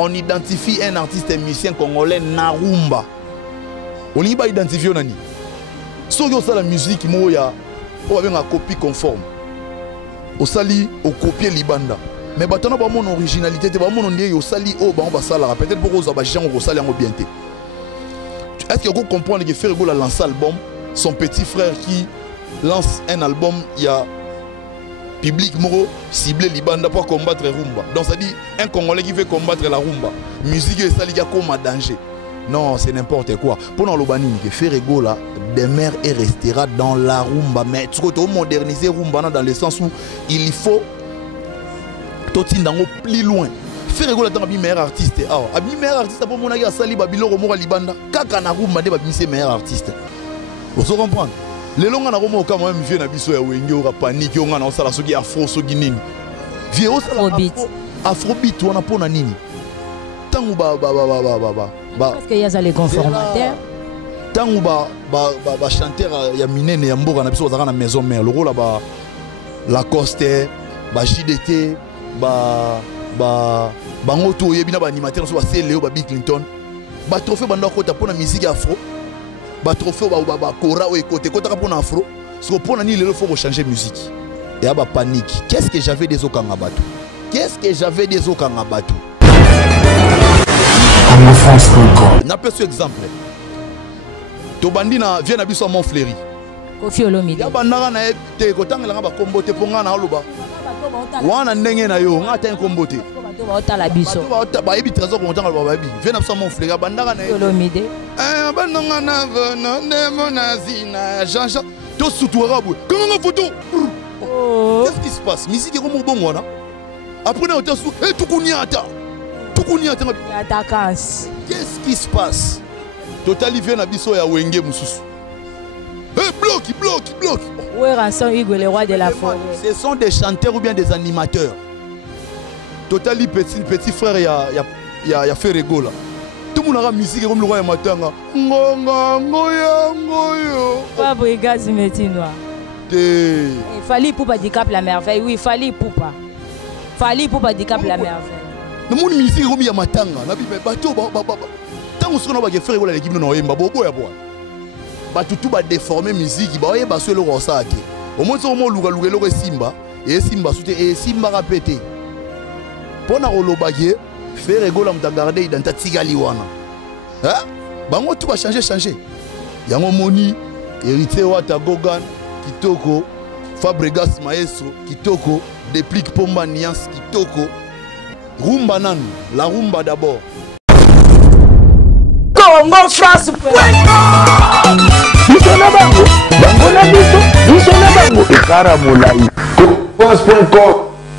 on identifie un artiste et musicien congolais na rumba. On n'y va identifier nani. Si on a la musique, on a une copie conforme. On sali, on copie libanda. Mais on a mon originalité, on sali, peut-être pour vous avez on sali en bien. Est-ce que vous comprenez que Ferregola a lancé l'album, son petit frère qui lance un album, il y a public ciblé Libanda pour combattre rumba. Donc ça dit un Congolais qui veut combattre la rumba. Musique et ça il y a comme un danger. Non, c'est n'importe quoi. Pour nous l'obani que Ferregola demeure et restera dans la rumba. Mais tu peux moderniser rumba dans le sens où il faut plus loin. Ferregola est un meilleur artiste. Un meilleur artiste pour mon avis Sali Babilo Romora Libanda. Kaka na rumba de babisi meilleur artiste. Vous comprenez? Les longs na romo quand même vieux na biso ya wenge ora panique on na sala soki afro soki nini. Vieux o sala afrobeat on a pona nini. Tangu parce qu'il y a les conformateurs. Tangu ba chanteur ya minene ya mboka na biso za na maison mère le rôle ba Lacoste ba JDT ba ngoto yebina ba animateur so ba Léo ba Bill Clinton ba trophée banda ko ta pona musique afro. Ba trophée ba kora ou écoute kota pour afro parce que pour nani il faut changer musique et ba panique. Qu'est-ce que j'avais des okangabatu? Qu'est-ce que j'avais des okangabatu? N'a pas ce exemple. Tobandina vient na biso mon fléri. Kofi Olomide. Ya bandara na te kotangela ba kombote ponga na oloba. Wana ndenge na yo ngata kombote. Ba la biso. Ba yebi trésor ko tangela ba yebi. Vient na biso mon fléri bandara na Olomide. Bandanga na vana nemo nazina Jean-Jean. To sutuara bou. Comment on photo? Qu'est-ce qui se passe? Musique est comme bon wana. Après on te sou et tukuniata. Tukuniata. Qu'est-ce qui se passe? Totali vient na biso ya wenge mususu. Bloc. Ouais, Ranson Hugo, le roi de la forêt. Ce sont des chanteurs ou bien des animateurs. Totali petit frère ya Ferregola. Tout le monde a la musique comme le roi Matanga. Pas brigade métinois. Il fallait pour pas décap la merveille. Oui, fallait pour pas. Fallait pour pas décap la merveille. Le monde musique comme ya Matanga. Na bi bateau tant on se rend que Ferregola l'équipe non yemba bobo ya bois. Bato tout ba déformer musique ba yeba so le rosa ake. Au moins so mo luga le Simba et Simba soute et Simba répété. Pona olobage Ferregola mta garder dans ta tigali wana. Hein? Bango tout va changer. Yango moni héritier wata Gogan kitoko Fabregas Maestro kitoko déplique Pomba Niance kitoko. Rumba nan, la rumba d'abord. Congo France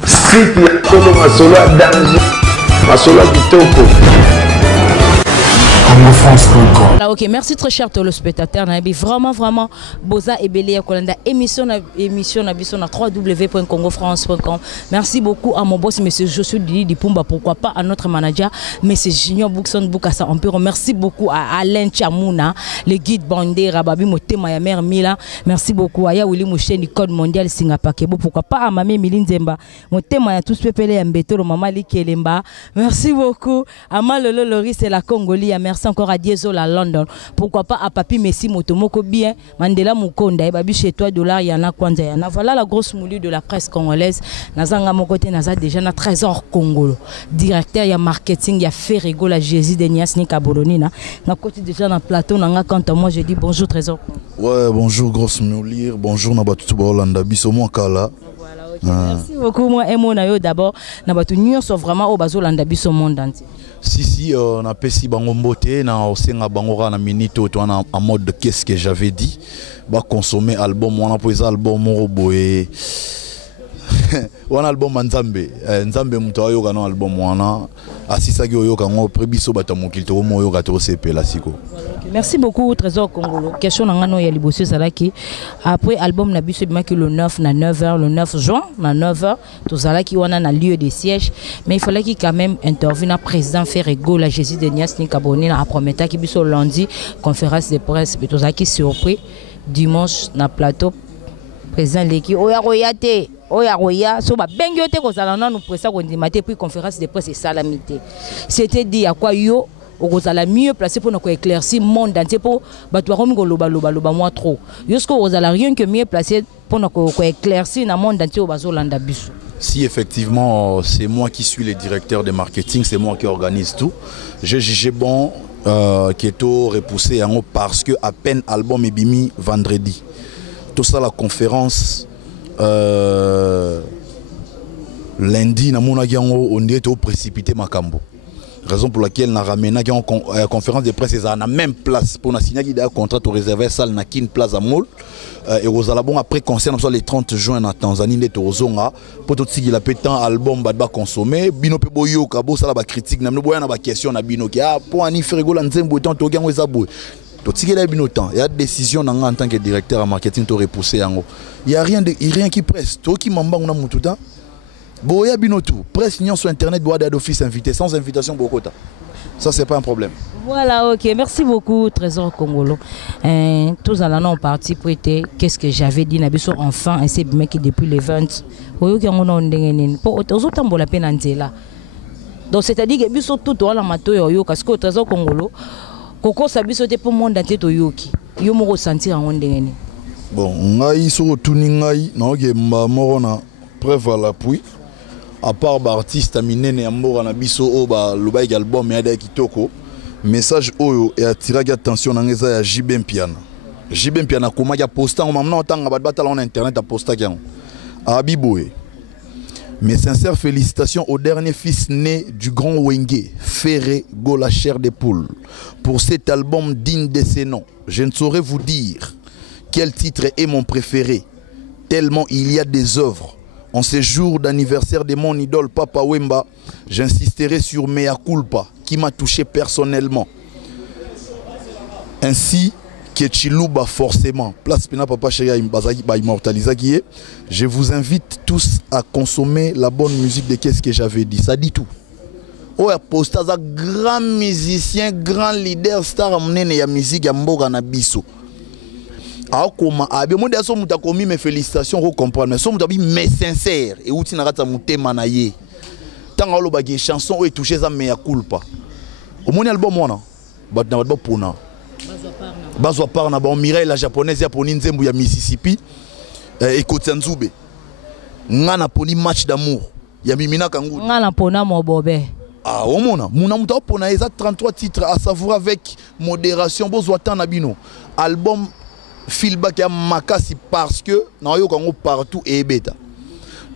site ya Kolo Masolo danger Masolo kitoko. Ok, merci très cher téléspectateurs. Vraiment, Boza et Bélia Kolanda. Émission na www.congofrance.com. Merci beaucoup à mon boss, monsieur Joshua Didi Dipumba. Pourquoi pas à notre manager, monsieur Junior Boukson Boukassa. On peut remercier beaucoup à Alain Chamouna, le guide Bandé, Rababi Motema, ya mère Mila. Merci beaucoup à Willy Mouché du Code Mondial Singapakebo. Pourquoi pas à Mamie Milinzemba. Motema, ya tous pepele Mbeto, le Maman Likelemba. Merci beaucoup à Malolo Loris et la Congolie. Merci encore à Diezola London. Pourquoi pas à Papi Messi Motomoko bien Mandela Mukonda et Babi chez toi dollar yana Kwanza yana. Voilà la grosse moulue de la presse congolaise. Nazanga Mokote Naza déjà na trésor Congolo. Directeur ya marketing ya Ferregola Jésus Denias Nika Bolonina. Na côté déjà dans plateau nanga quand moi je dis bonjour trésor. Ouais, bonjour grosse moulure. Bonjour Nabatutu Bolanda biso mo kala. Merci beaucoup moi Emonayo d'abord Nabatu nyonso vraiment au bazolanda biso monde entier. Si on a pesi bango mbote na osenga bangora na minito to en mode de qu'est-ce que j'avais dit ba consommer album on a posé album roboé on album Nzambe muto yo kana album wana asisa ki yo kango prebiso batamokil to mo yo gato CP la siko. Merci beaucoup Trésor Congolo. Question nangano ya liboso salaki après album na biso bimaki le 9 na 9h le 9 juin na 9h to salaki wana na lieu de siège mais il fallait qu'il quand même intervienne président Ferregola Jésus Denias Nikaboni na prometa ki biso lundi conférence de presse mais to salaki surpris dimanche na plateau président leki oya royate oya roya so ba bengi ote ko sala na nous pressa ko ndimate puis conférence de presse salamité c'était dit à quoi yo ozala mieux placé pour nous éclaircir monde entier pour bato bakomi ko loba moi trop jusqu'au ozala rien que mieux placé pour nous éclaircir na monde entier bazolanda biso. Si effectivement c'est moi qui suis le directeur de marketing, c'est moi qui organise tout, j'ai jugé bon qui est repoussé en haut parce que à peine album est bimi vendredi. Tout ça la conférence lundi na mona gango on est au précipité makambo. Raison pour laquelle na ramena qui en conférence de presse à la même place pour na signer un contrat au réservé salle na kin plaza mall et aux alabons après concert le 30 juin en Tanzanie net au zonga pour tout ce qui la pétant album ba consommer bino pe boyo kabo ça la ba critique na boya na ba question na bino ki pour ani faire rigola nzembo temps to gango ezabo tout ce qui la bino temps il y a décision en tant que directeur en marketing to repousser yango il y a rien qui presse to ki mamba na mututa boya bino tout presse nion sur internet doit d'office invité sans invitation bokota ça c'est pas un problème. Voilà, ok, merci beaucoup Trésor Congolo. Tous en allant parti pour être qu'est-ce que j'avais dit nabiso enfant et c'est bien qui depuis les 20 oyo ki ngona ndengeni po ozotambola pe na nzela. Donc c'est-à-dire que biso tout wala matoyo yo parce que Trésor Congolo koko sabiso te pour monde entier to yoki yo moko sentir en ndengeni. Bon, ngai so tuni ngai na oge mba na preuve à l'appui. À part artiste aminene ya mbora na biso o ba loba album ya da kitoko message oyo et attirage attention na ngeza ya JB Mpiana koma ya posta on mamna otanga ba batala en internet a posta kian Abiboé. Mes sincères félicitations au dernier fils né du grand Wenge, Ferré Gola chair de poule, pour cet album digne de ses noms. Je ne saurais vous dire quel titre est mon préféré, tellement il y a des œuvres. En ce jour d'anniversaire de mon idole Papa Wemba, j'insisterai sur Mea Culpa, qui m'a touché personnellement. Ainsi que Chiluba forcément. Place Pina Papa Cheya immortalisé qui est. Je vous invite tous à consommer la bonne musique de qu'est-ce que j'avais dit. Ça dit tout. Oh, Postaza, grand musicien, grand leader, star amnene ya musique ya mboga na biso. Alors comment moi d'ailleurs muta komi mes félicitations vous comprendre mais so muta bi mais sincère et outi na kata mutema na ye tant alo ba chanson et toucher za Mea Culpa au mon album wana ba na ba pona bazwa parna ba Mireille la japonaise ya poni nzembu ya Mississippi et Kotsanzube ngana poni match d'amour ya Mimina Kangu ngana pona mobobe. Ah, au mona muta pona eza 33 titres à savoir avec modération bozwa tan na bino album feedback ya makasi parce que na yo kango partout et beta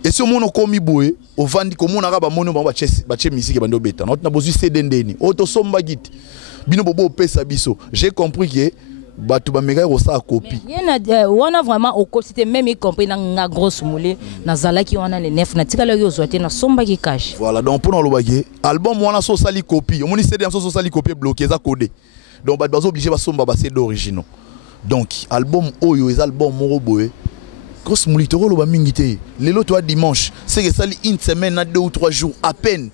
et si on komi boye au vandi ko mona ba mono ba che musique bando beta na bozu CD ndeni auto somba git bino bobo pesa biso j'ai compris que batu ba mega ko sa copie on a vraiment au c'était même y compris na grosse moulé na zalaki on a les neuf na tikala yo zote na somba ki cash voilà donc pour no lobaki album wana so sali copie on moni CD so sali copie bloqué za codé donc ba bazo obligé ba somba ba CD originaux. Donc, album Oyo, les albums Moroboé, grosse moulitoro lo ba mingité. Les lots dimanche, c'est que ça une semaine, 2 ou 3 jours à peine.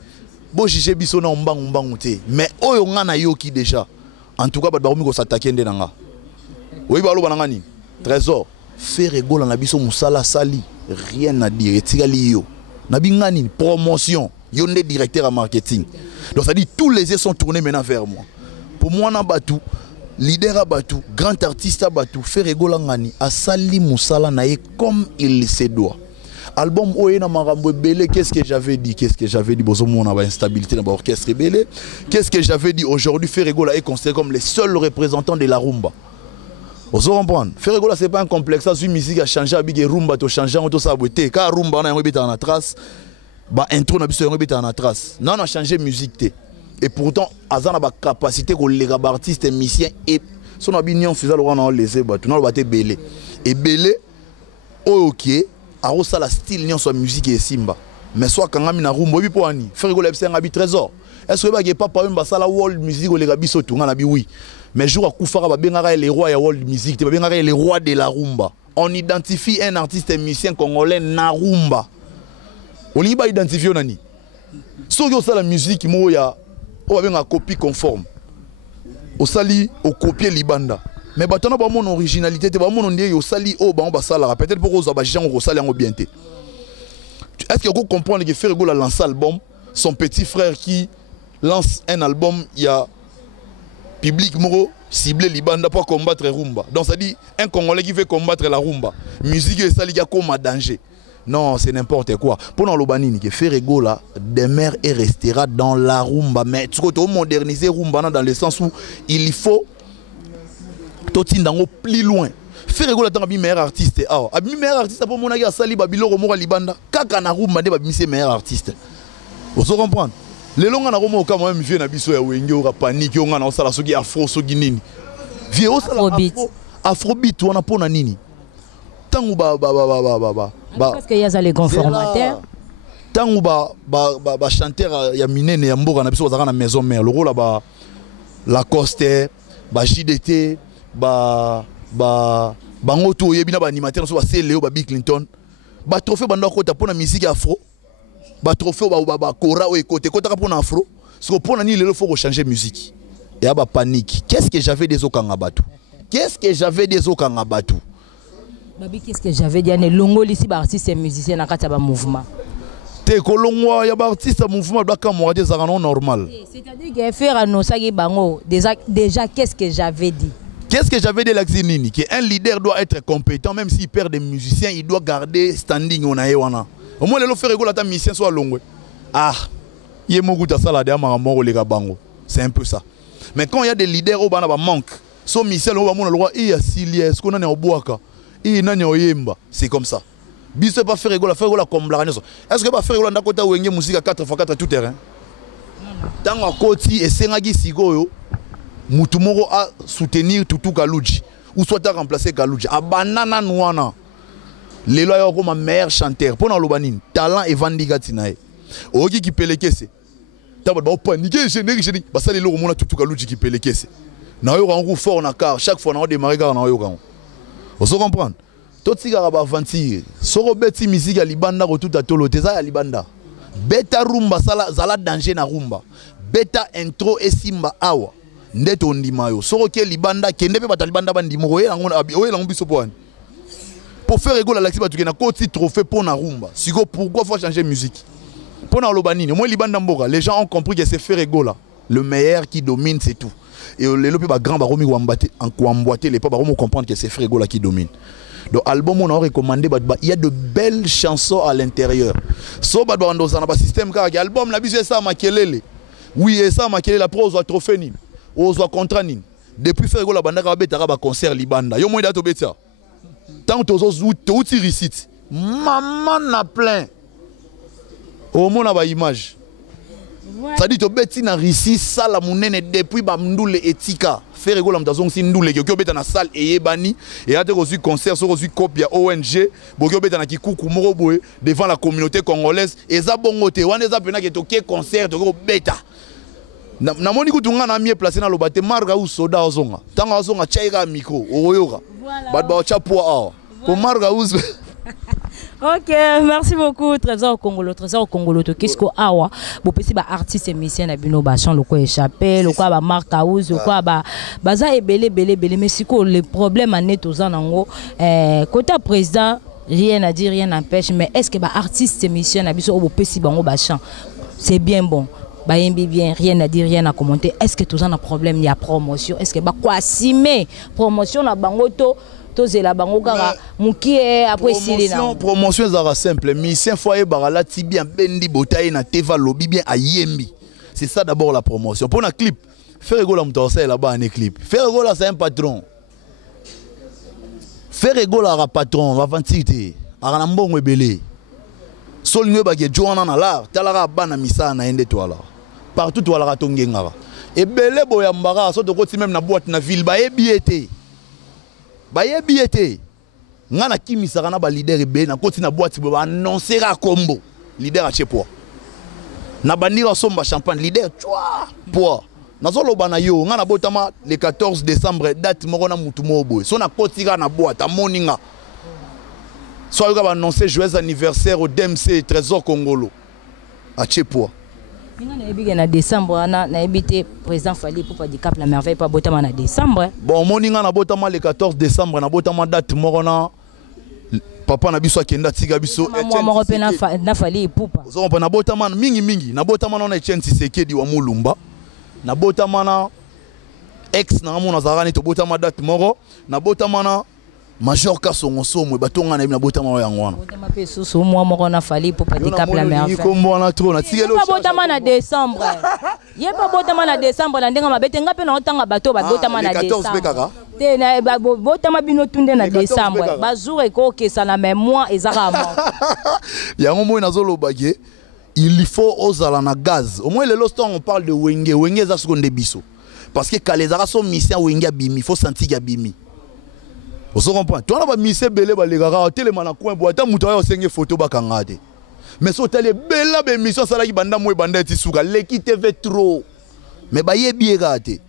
Bon, j'ai biso na mbangouté. Mais Oyo ngana yoki déjà. En tout cas, ba baromi ko s'attaquer ndenanga. Oui, ba lo banangani. Trésor, faire rigolo na biso musala sali, rien à dire. Etigali yo. Na bingani promotion, yonde directeur en marketing. Donc ça dit tous les yeux sont tournés maintenant vers moi. Pour moi na batu leader à Batou, grand artiste à Batou, Ferrego Langani, a sali Moussala nae comme il se doit. Album Oena Marambo Belé, qu'est-ce que j'avais dit? Qu'est-ce que j'avais dit? Bozo on a instabilité dans l'orchestre Belé. Qu'est-ce que j'avais dit? Aujourd'hui, Ferrego est considéré comme les seuls représentants de la rumba. Vous comprenez? Ferrego c'est pas un complexe, ça, une musique a changé, a big rumba, to changer, on to saboter. Car rumba, on a un en trace, bah intro, on a un en trace. Non, on a changé musique. Et pourtant, Azan a la capacité que les artistes et musiciens et son opinion faisait le rendre les ébats. Tout le monde belé. Et belé, ok, a reçu la style nion soit musique et simba. Mais soit quand on a mis na rumba, oui pour ani. Faire rigoler c'est un habit trésor. Est-ce que il pas par une basse la world music ou les gabi sautent on a bi oui. Mais jour à Koufara va bien les rois de la world music, tu vas bien les rois de la rumba. On identifie un artiste et musicien congolais na rumba. On y va identifier nani. Sauf que ça la musique moya on va bien une copie conforme. Au sali, au copier libanda. mais batona ba mon originalité te ba mon ndie yo sali o ba on ba sala peut-être pour oza ba gens ko sali en bien te. Est-ce que vous comprenez que Ferrego a lancé l'album, son petit frère qui lance un album, il y a public moro ciblé Libanda pour combattre rumba. Donc ça dit un Congolais qui veut combattre la rumba. Musique et ça il y a comme un danger. Non, c'est n'importe quoi. Pour nous l'obanini que Ferrego là demeure et restera dans la rumba, mais tu peux moderniser rumba dans le sens où il faut totindango plus loin. Ferrego la tangi meilleur artiste. Ah, abi meilleur artiste pour mon aïe sali babilo mora Libanda. Kaka na rumba de babi c'est meilleur artiste. Vous comprenez? Les longs na romo ka moi vient na biso ya wenge ora panique on na osala soki afro soki nini. Vie osala afrobeat wana pona nini. Tangu parce qu'il y a les grands formateurs. Tangu ba chanteur ya minene ya mboka na biso za na maison mère. Le rôle ba Lacoste, ba JDT, bango to yebi na ba animateur so ba Léo ba Bill Clinton. Ba trophée banda ko ta pona musique afro. Ba trophée ba kora o écoute kota pona afro. So pona ni lelo faut changer musique. Et ba panique. Qu'est-ce que j'avais des okangabatu? Qu'est-ce que j'avais des okangabatu? Babi, qu'est-ce que j'avais dit? Longo ici, artiste et musicien dans le mouvement. T'es colongo, il y a artiste mouvement normal. C'est-à-dire que faire un osagi bango. Déjà, qu'est-ce que j'avais dit? Qu'est-ce que j'avais dit Laxinini? Qu'un leader doit être compétent, même s'il perd des musiciens, il doit garder standing. Au moins, le faire la mission soit longue. Ah, il y a beaucoup de salade à mort les bango. C'est un peu ça. Mais quand il y a des leaders au banaba manque, son mission au bango le roi il y a Silier, ce qu'on a au boaka. C'est comme ça. Biso pas faire la comme la. Est-ce que pas faire la ndakota wenge musique à 4x4 tout terrain? Tant à côté et sengagi sigoyo mutumoro a soutenir Tutu Kaluji ou soit à remplacer Kaluji. A banana nouana. Les lois comme meilleur chanteur pour l'obanine talent et vandigatinae. Ogi qui pelekese. T'as pas paniquer générique. Bah ça les lois mon Tutu Kaluji qui pelekese. Na yo rangu fort na car chaque fois na démarrer car na yo kan. Vous comprenez? Tout ce qui a avanti, soro beti musique à Libanda tout à tolo teza à Libanda. Beta rumba zala danger na rumba. Beta intro et simba awa. Ndeto ndimayo. Soro ke Libanda kende pe bata Libanda bandimo oye lango biso poane. Pour faire rigoler la xiba tu na koti trophée pour na rumba. Siko pourquoi faut changer musique? Pour na lobanini, moi Libanda mboka, les gens ont compris que c'est faire rigoler. Le meilleur qui domine c'est tout. Et les lopes grand baromi les pas baromi comprendre que c'est Ferrego qui domine. Donc album on a recommandé il y a de belles chansons à l'intérieur. So ba dans un système car album la biso ça makelele. Oui et ça makelele la prose va trophée ni. Ozo contrat ni. Depuis Ferrego la banda ka betara ba concert Libanda. Yo moi dato betia. Tant tozo outi recite. Maman na plein. Au moins na ba image. Ça dit que beti na risi sala munene depuis ba mndule etika Ferrego la mtazong si ndule kyo beta na salle eyebani et a te reçu concert so reçu copie ONG bokyo beta na kikuku moko boye devant la communauté congolaise eza bongo te wana eza pena ke toke concert to beta na moni kutunga na mieux placé na lobate marga ou soda ozonga tanga ozonga chaika micro oyoka ba chapo a ko marga ou. Ok, merci beaucoup. Trésor Congolo, qu'est-ce que awa? Bon, petit ba artiste et musicien na bino ba chant le quoi échappé, le quoi ba Marc House, le quoi ba baza et belé, mais si quoi le problème en est aux anango, côté président, rien à dire, rien n'empêche, mais est-ce que ba artiste et musicien na biso au petit bango ba chant, c'est bien bon. Bah bien, rien à dire, rien à commenter. Est-ce que tous en a problème? Il y a promotion. Est-ce que bah quoi si mais promotion na bangoto? Promotion est simple. Mission foyer barala tibia bendi botaye na teva lobby bien à yembi. C'est ça d'abord la promotion. Pour un clip, Ferrego la mtosé là-bas un clip. Ferrego là c'est un patron. Ferrego là un patron, va vantité. Ara mbongo ebele. Solnwe ba ke joana na la, talara bana misa na ende toala. Partout toala ka tongengara. Ebele boya mbara so to koti même na boîte na ville ba ebiete. Baye biete ngana kimisaka na ba leader ebe na koti na boîte ba annoncer a combo leader a chepoa na bandira somba champagne leader twa poa nazo loba na yo ngana botama le 14 décembre date moko na mutu mobo so na koti na boîte a moninga so yo ba annoncer joyeux anniversaire au DMC Trésor Congolo a chepoa En décembre, on a évité président Fali pour du Cap la merveille pas botama en décembre. Bon, mon inga na botama le 14 décembre na botama date morona. Papa na biso akenda tiga biso moi na Fali poupa. Zo na botama mingi na botama na Etienne Tshisekedi wa Mulumba. Na botama na ex na mona zarani to botama date moro na botama na Major Kasongo Somo batonga na botama yango wana. Botama pe susu moi moko na Fali pour du Cap la merveille. Ko mona trop na tigelo. Pas botama na décembre. Yé pas botama na décembre na ndenga mabete nga pe na otanga bato ba botama na décembre. Te na botama bino tunde na décembre. Ba jour eko kesa na même mois ezaka mo. Yango mo na zolo bagé. Il faut ozala na gaz. Au moins le loston on parle de Wenge. Wenge za seconde biso. Parce que quand les arabes sont mission Wenge abimi, il faut sentir abimi. Vous comprenez? Tu as mis ces belles balégaras, tellement na coin bois, tu as montré photo bakangade. Mais si tu as les belles émissions, ça là qui banda moi banda tisuka, l'équipe TV trop. Mais bah yé bien gâté.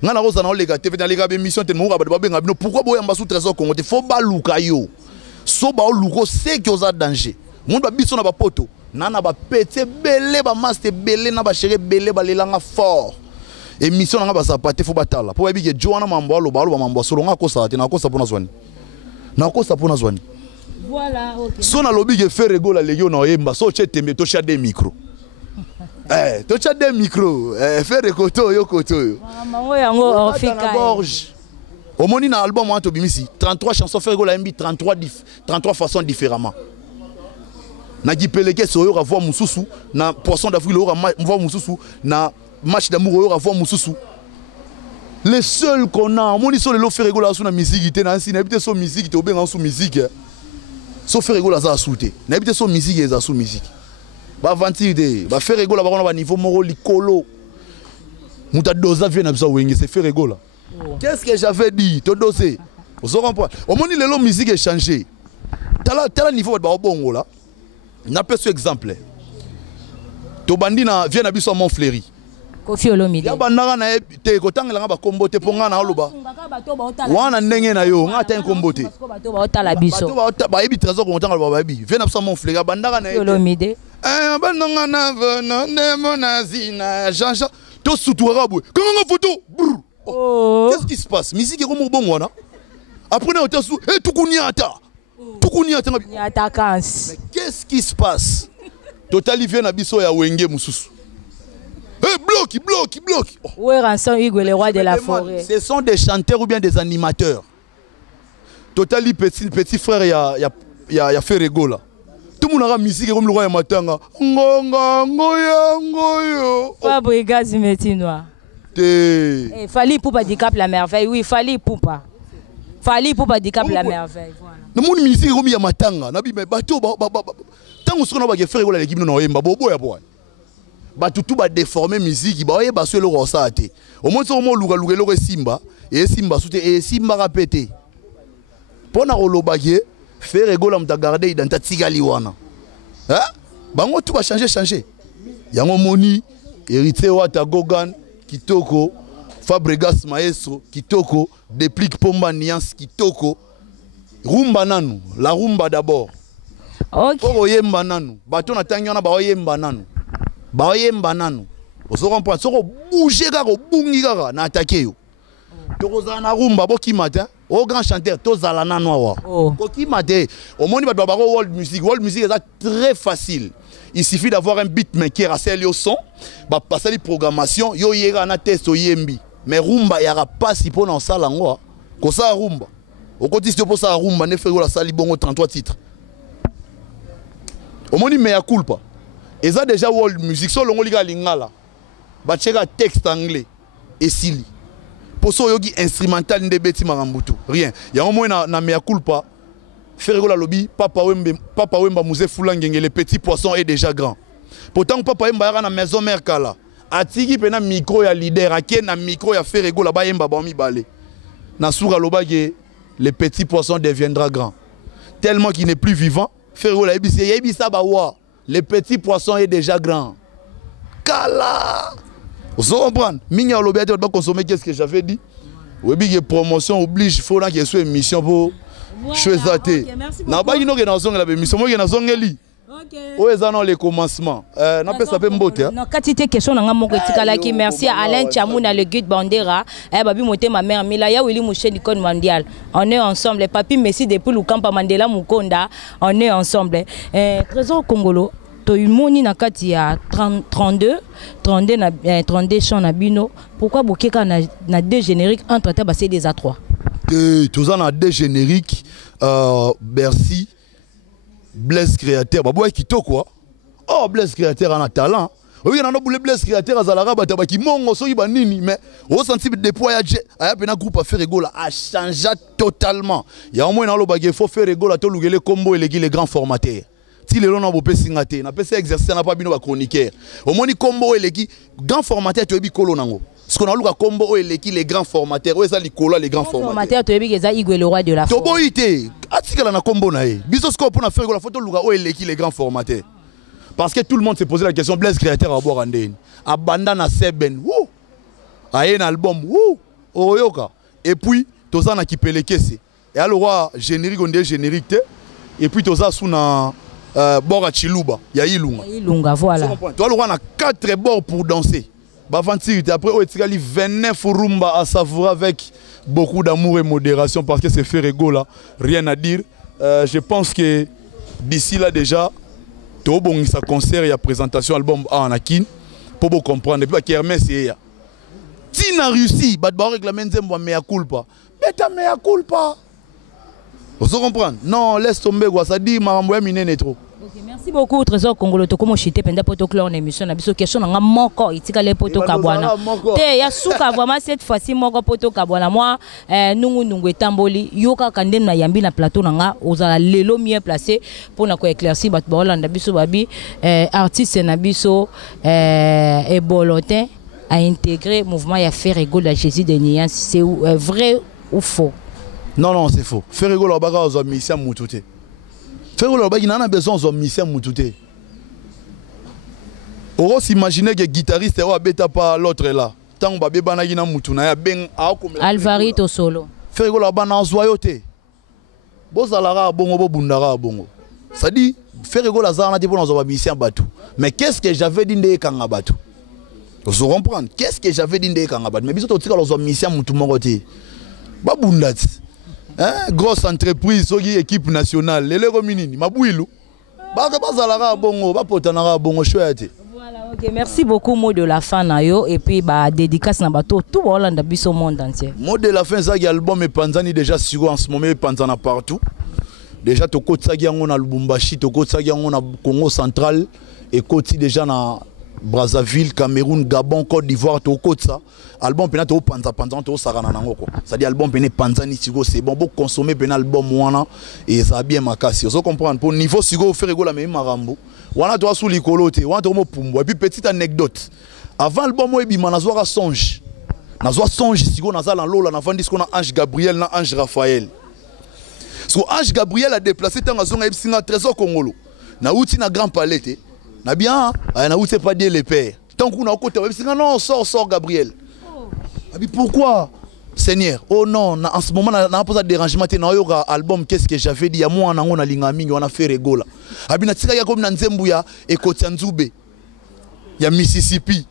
Ngana rosa na les gâté, dans les gars émissions tellement on va benga. Pourquoi boy amba sous trésor Congo? Faut ba luka yo. So ba luko c'est que osa danger. Monde ba biso na ba poto. Nana ba pété belé ba master belé na ba chéri belé ba lelanga fort. Émission na ba sapate faut batala. Pour ebike Joana mambo lo ba mambo solo nga ko sa te na ko sa pona zwani. Na ko sa pona zwani. Voilà, OK. So na lobi ke faire rigola legio na yemba so chetembe to cha des micros. To cha des micros, faire koto yo koto yo. Mamango yango orfika. Omoni na album wa to bimisi 33 chansons faire rigola mbi 33 façons différemment. Na gipeleke so yo ra voir mususu na poisson d'Afrique yo ra voir mususu na match d'amour yo ra voir mususu. Les seuls qu'on a, moni so le lo faire rigola sur la musique te na si na bité so musique te obenga sous musique. So faire rigola za souté. Na bité so musique za sous musique. Ba vantir ba faire rigola ba kona ba niveau moro likolo. Muta dosa vient na bisa wenge c'est faire rigola. Qu'est-ce que j'avais dit? To doser. Vous comprenez? Au moment où la musique est changée. Tala niveau ba bongo là. N'a pas ce exemple. To bandina vient na biso Montfleury. Kofi Olomide. Ya bandanga na te ko tangela ba kombo te ponga na oloba. Wana ndenge na yo ngata kombo te. Bato ba otala biso. Bato ba yebi trésor ko tangela ba yebi. Vient na biso Montfleury ya bandanga na Olomide. Bandanga na vena ne monazina Jean-Jean. To sutuara boy. Comment nga photo? Oh. Qu'est-ce qui se passe? Musique est comme bon wana. Après on sous et tukuniata. Tukuniata. Mais qu'est-ce qui se passe? Totali vient na biso ya wenge mususu. Bloque. Ouais, Ranson Hugo, le roi de la forêt. Ce sont des chanteurs ou bien des animateurs. Totali petit frère ya fait rigola. Tout le monde a musique comme le roi matanga. Ngonga ngoya ngoyo. Fabrigas Metinois. Fali Poupa du Cap la merveille. Oui, Fali Poupa. Fali Poupa du Cap la merveille. Voilà. Na mon musique comme ya matanga. Na bi bato tango sona ba faire rigola l'équipe no yemba bobo ya boy. Bato tout ba déformer musique ba yeba so le rosa te. Au moins so mo luga lo simba et simba soute et simba répété. Pona rolobage faire rigola mta garder dans ta tigali wana. Hein? Bango tout va changer. Yango moni hérité wata Gogan kitoko Fabregas maestro kitoko déplique pomba nuance kitoko rumba nanu la rumba d'abord. OK. Pour yemba nanu bato na tangana ba yemba nanu. Ba yemba nanu. Vous comprenez soko bouger kaka bungi kaka na attaquer yo. Tokozana na rumba boki matin au grand chanteur tozala nanu wa. Boki matin au moni ba ba world music est très facile. Il suffit d'avoir un beatmaker à celle au son, bah passer les programmations, yo yera na test au yembi. Mais rumba yara pas si pour dans ça lango. Ko ça rumba. Au côté de pour ça rumba ne fait la sali bongo 33 titres. Au moni mea culpa. Et ça déjà world music so longo liga lingala. Ba cheka texte anglais et sili. Pour ça yogi instrumental ndebeti marambutu. Rien. Ya au moins na mea culpa. Faire rigola lobby, Papa Wemba Mouzé Foulangenge, le petit poisson est déjà grand. Pourtant, Papa Wemba est dans la maison mère Kala. Atigi pena micro ya leader, ake na micro ya faire rigola ba Wemba ba mi balé. Na soura lobage, le petit poisson deviendra grand. Tellement qu'il n'est plus vivant, faire rigola yebisa ba wa, le petit poisson est déjà grand. Kala. Vous comprenez? Minya lobby a pas consommer qu'est-ce que j'avais dit? Webi promotion oblige, faut là qu'il y ait une émission pour. Voilà, okay, merci beaucoup. Où est le commencement? N'a pas sapé mbote. Non, quand tu étais question, on a mon petit merci à Alain Chamouna, le guide Bandera. Babi moté ma mère Milaya Willy Mouché l'icône mondiale. On est ensemble. Les papis Messi depuis le camp Mandela Mukonda. On est ensemble. Trésor Congolo. To moni na kati ya 32 chants na bino. Pourquoi Bokeka na deux génériques entre temps c'est des A3? Tous en a deux génériques. Bercy, Blaise Créateur. Bah boy qui to quoi? Oh Blaise Créateur en a talent. Oui on a boule Blaise Créateur à Zalara bataba qui mongo so iba nini mais au senti déployage aya pena groupe à faire rigola a changé totalement. Il y a au moins dans le bagage faut faire rigola to lugele combo et les grands formateurs. Si les gens n'ont pas singate, n'a pas exercer, n'a pas bien chroniqueur. Au moins ni combo et les grands formateurs tu es bicolo nango. Ce qu'on a lu à combo et les grands formateurs, ouais ça les cola les grands formateurs. Tu es biceza Igwe le roi de la. Tobo ité, atika na combo nae. Bisoscope pour na faire la photo luga les grands formateurs. Parce que tout le monde s'est posé la question Blaise Créateur à boire andeni. Abanda na Seben. Wouh. Aye un album. Wouh. Oyoka. Et puis toza na kipeleke c'est. Et alors générique on dit générique et puis toza sous na Bora Chiluba, il y a Ilunga, voilà. Toi, on a 4 bords pour danser. Après, on a 29 rumba à savourer avec beaucoup d'amour et modération parce que c'est fait rigolo là. Rien à dire. Je pense que d'ici là déjà, tout bon ça concert, il y a présentation album en Akin pour vous comprendre. Et puis, Kermesse, il y a. Si na Russie, bad barek la menzembo mea culpa. Beta mea culpa. Vous comprenez? Non, laisse tomber quoi, ça dit marambo ya minene trop. Okay, merci beaucoup Trésor Congolo to komo chité penda poto clore en émission na biso question nga moko itika le poto kabwana. Te ya suka vraiment cette fois-ci moko poto kabwana moi nungu etamboli yoka kande na yambi na plateau nga ozala lelo mieux placé pour na ko éclaircir bat bolanda biso babi artiste na biso et Bolotin a intégré mouvement ya faire rigolo à Jésus de Nian, c'est vrai ou faux? Non, non, c'est faux. Faire rigoler au bagage aux mission moutouté. Faire rigoler au bagage, il en a besoin aux mission moutouté. On va s'imaginer que le guitariste est bêta pas l'autre là. Tant que babi banagi na moutouna ya ben Alvarito solo. Faire rigoler au bagage zoyoté. Bozalara bongo bo bundara bongo. Ça dit faire rigoler à zana pour nos mission batou. Mais qu'est-ce que j'avais dit de kanga batou? Vous comprenez? Qu'est-ce que j'avais dit de kanga batou? Mais biso to tika los mission moutou mongoté. Babundat. Grosse entreprise, équipe nationale, les Rominini, Mabouilou. Voilà, ok. Merci beaucoup, mot de la fin, Nayo. Et puis, dédicace na bateau, tout le monde au monde entier. Mot de la fin, ça y a l'album et Panzani déjà sur en ce moment, Panzana partout. Déjà, tu as on a Lubumbashi, tu as on a Congo central, et Koti déjà na Brazzaville, Cameroun, Gabon, Côte d'Ivoire, tu as ça. Album pena to panza to sarana nango ko. Ça dit album pena panzani sigo c'est bon pour consommer pena album wana et ça bien makasi. Vous comprenez pour niveau sigo faire rigolo la même marambo. Wana to sous likolote, wana to mo pumbo. Et puis petite anecdote. Avant album mo ebima na zoa songe. Na zoa songe sigo na za la lola na vandi ce qu'on a Ange Gabriel na Ange Raphaël. So Ange Gabriel a déplacé tant azonga ebsinga Trésor Congolo. Na outi na Grand Palais te. Na bien, na outi pas dire les pères. Tant qu'on a côté ebsinga non sort Gabriel. Pourquoi, Seigneur? Oh non, en ce moment, on a pas de dérangement. On a un album, qu'est-ce que j'avais dit? Il y a moi, on a l'ingami, on a fait rigolo. Il y a comme Nanzembouya et Kotianzoube. Il y a Mississippi.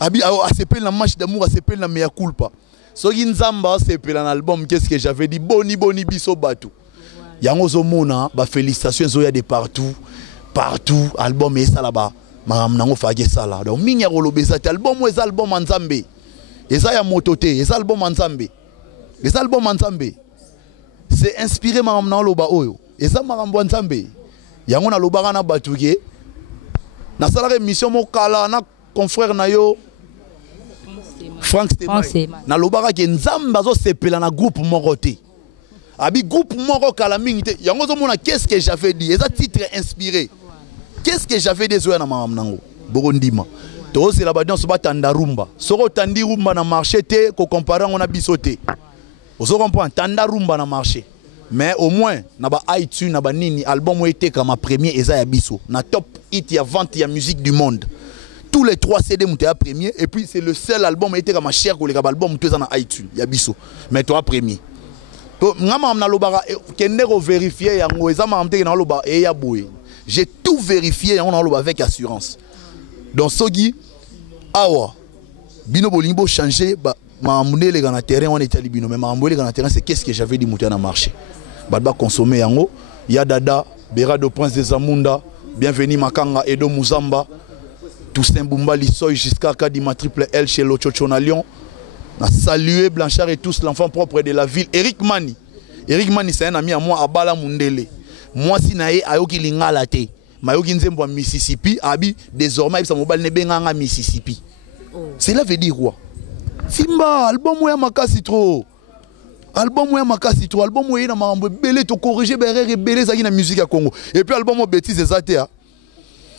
Il y a la marche d'amour, il y a la mea culpa. So il y a un album, qu'est-ce que j'avais dit? Boni biso batou. Il y a un félicitations, il y a de partout. Partout, album est ça là-bas. Madame Nango Fagé ça là. Donc, Minya Rolobeza, album est album en Zambé. Et ça y a mototé, et ça album ensemble. Et ça album ensemble. C'est inspiré madame na loba oyo. Et ça marambo ensemble. Yango na loba na batuke. Na sala émission mo kala na confrère na yo Frank Stéphane. Na loba ke nzamba zo sepela na groupe moroté. Abi groupe moro kala mingité. Yango zo mona qu'est-ce que j'avais dit? Et ça titre inspiré. Qu'est-ce que j'avais dit zo na madame nango? Borondima. C'est la base de tanda rumba. Soro tandi rumba na marché te ko comparer on a bisoté. Vous comprenez tanda rumba na marché. Mais au moins na ba iTunes na ba nini album été comme premier eza ya biso. Na top hit ya vente ya musique du monde. Tous les 3 CD monté à premier et puis c'est le seul album été comme cher ko les album tout na iTunes ya biso. Mais toi premier. To ngama na lobara kende ko vérifier yango eza ma amte na loba e ya boye. J'ai tout vérifié avec assurance. Donc, Sogi, awa, bino bolimbo changé, ma amouné les gars na terrain, on était libino, mais ma amouné les gars na terrain, c'est qu'est-ce que j'avais dit mouter dans marché. Badba consommer yango, Yadada, Berado Prince des Amunda, bienvenue Makanga, Edo Muzamba, Toussaint Bumba, Lissoy, jusqu'à Kadima Triple L chez Lochochona Lyon. A salué Blanchard et tous, l'enfant propre de la ville. Eric Mani. Eric Mani, c'est un ami à moi, à Bala Mundele. Moi, si nae, ayoki lingala te. Mayoki nzembo Mississippi, abi, désormais, ça mobile ne benganga Mississippi. Cela veut dire quoi? Simba, album ou makasi trop. Album ou makasi trop. Album ou na mambo belé to corriger berere belé ça na musique à Congo. Et puis album bêtise ezate a.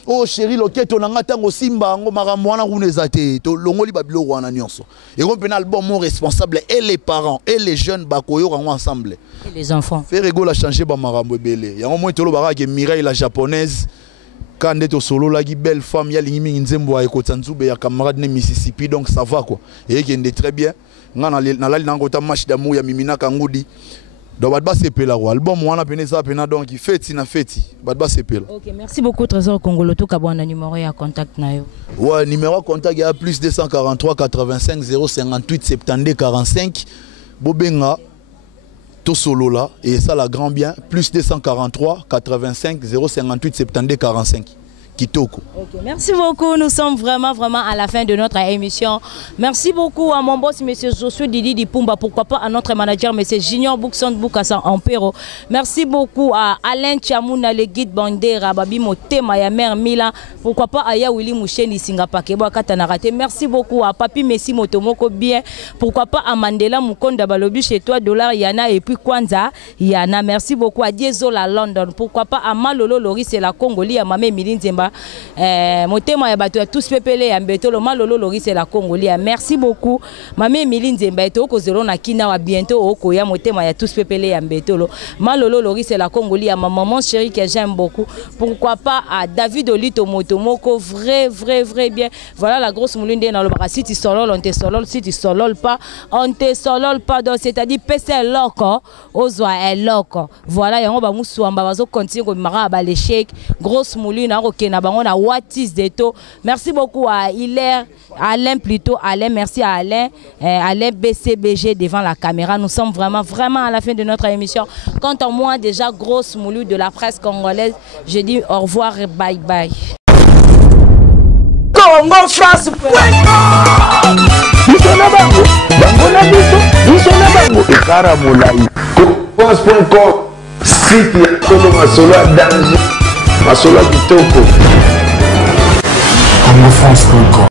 Oh chéri loketo nanga tango Simba ngo makambo wana kuna ezate to longoli babilo wana nyonso. Et on peut album responsable et les parents et les jeunes bakoyo ensemble. Et les enfants. Faire rigolo a changer ba makambo belé. Ya moment to lo bara ke Mireille la japonaise. Quand on est au solo, la belle femme, il y a l'ingénieur Nzembo et Kotanzube, il y a camarade de Mississippi, donc ça va quoi. Et il est très bien. On a un match d'amour, il y a Mimina Kangoudi. Donc, badba c'est là. Album, on a peine ça, peine donc il fait, il n'a fait. Badba c'est là. Ok, merci beaucoup Trésor Congolo. Tout cas, bon numéro à contact nayo. Ouais, numéro à contact il y a plus 243 85 058 72 45. Bobenga. Tout solo là, et ça la grand bien, plus 243 85 058 72 45. Kitoko. Okay, merci beaucoup, nous sommes vraiment à la fin de notre émission. Merci beaucoup à mon boss, monsieur Josué Didi Dipumba, pourquoi pas à notre manager, monsieur Junior Boukson Boukassa Ampero. Merci beaucoup à Alain Chamouna, le guide Bandera, Babi Motema, ya mère Mila, pourquoi pas à Yaouli Moucheni Singapore, Kebo Katanarate. Merci beaucoup à Papi Messi Motomoko bien, pourquoi pas à Mandela Mukonda Balobi chez toi, $, Yana, et puis Kwanza, Yana. Merci beaucoup à Diezola London, pourquoi pas à Malolo Loris et la Congoli, à Mamé Milin Zemba. Motema ya bato tous pepele ya mbetolo malolo Loris et la Congolia. Merci beaucoup. Mamé Miline Zembaito ko zelo na kina wa bientôt oko ya motema ya tous pepele ya mbetolo. Malolo Loris et la Congolia. Ma maman chérie que j'aime beaucoup. Pourquoi pas à David Olito Motomoko vrai bien. Voilà la grosse moulinde dans le bar. Si tu solol on te solol, si tu solol pas on te solol pas. Donc c'est-à-dire PC loco, ozwa est loco. Voilà yango ba musuamba bazo continuer ko mara ba l'échec. Grosse mouline na okena on a Watis Deto. Merci beaucoup à Hilaire, Alain plutôt, Alain, merci à Alain, Alain BCBG devant la caméra. Nous sommes vraiment à la fin de notre émission. Quant à moi, déjà grosse moulue de la presse congolaise, je dis au revoir et bye bye. Congo France. Congo France encore.